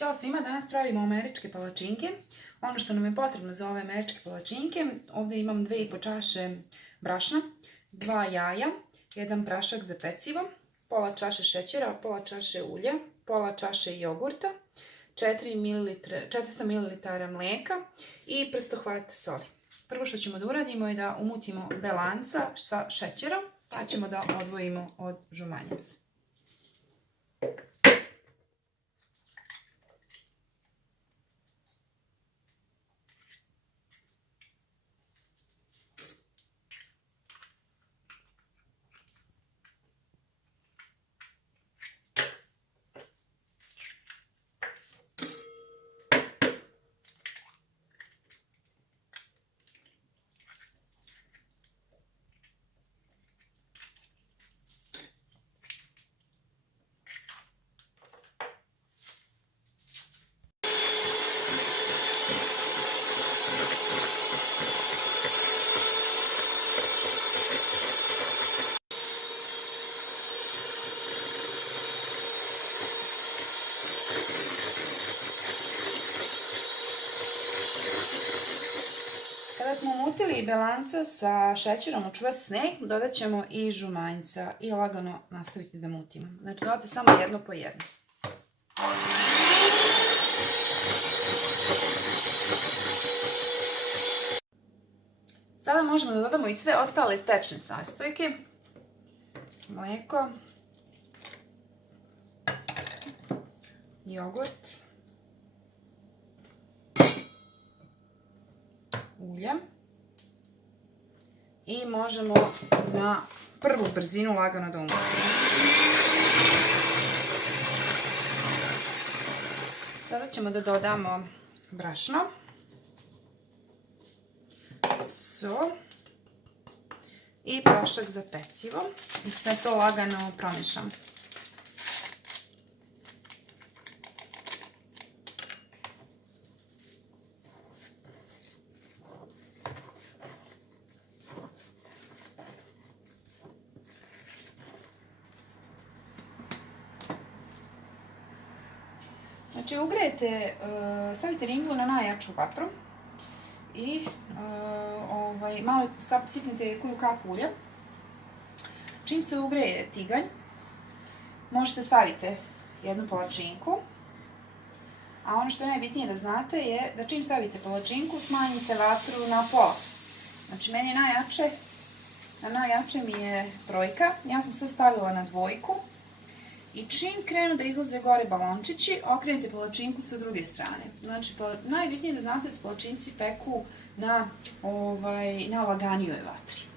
Ćao svima, danas pravimo američke palačinke. Ono što nam je potrebno za ove američke palačinke, ovdje imam 2,5 čaše brašna, 2 jaja, 1 prašak za pecivo, pola čaše šećera, pola čaše ulja, pola čaše jogurta, 400 ml mlijeka i prstohvat soli. Prvo što ćemo da uradimo je da umutimo belanca sa šećerom, pa ćemo da odvojimo od žumanjaca. Kada smo umutili belanca sa šećerom u čvrst sneg, dodat ćemo i žumanjca i lagano nastaviti da mutimo. Znači dodate samo jedno po jedno. Sada možemo da dodamo i sve ostale tečne sastojke. Mlijeko, jogurt, ulje i možemo na prvu brzinu lagano da umutimo. Sada ćemo da dodamo brašno, so i prašak za pecivo i sve to lagano promešamo. Znači ugrejete, stavite ringlu na najjaču vatru i malo sipnite koju kapu ulja. Čim se ugreje tiganj, možete staviti jednu palačinku, a ono što je najbitnije da znate je da čim stavite palačinku smanjite vatru na pola. Znači meni najjače mi je 3, ja sam sve stavila na 2. I čim krenu da izlaze gore balončići, okrenite palačinku sa druge strane. Znači, najbitnije je da znate da se palačinci peku na laganijoj vatri.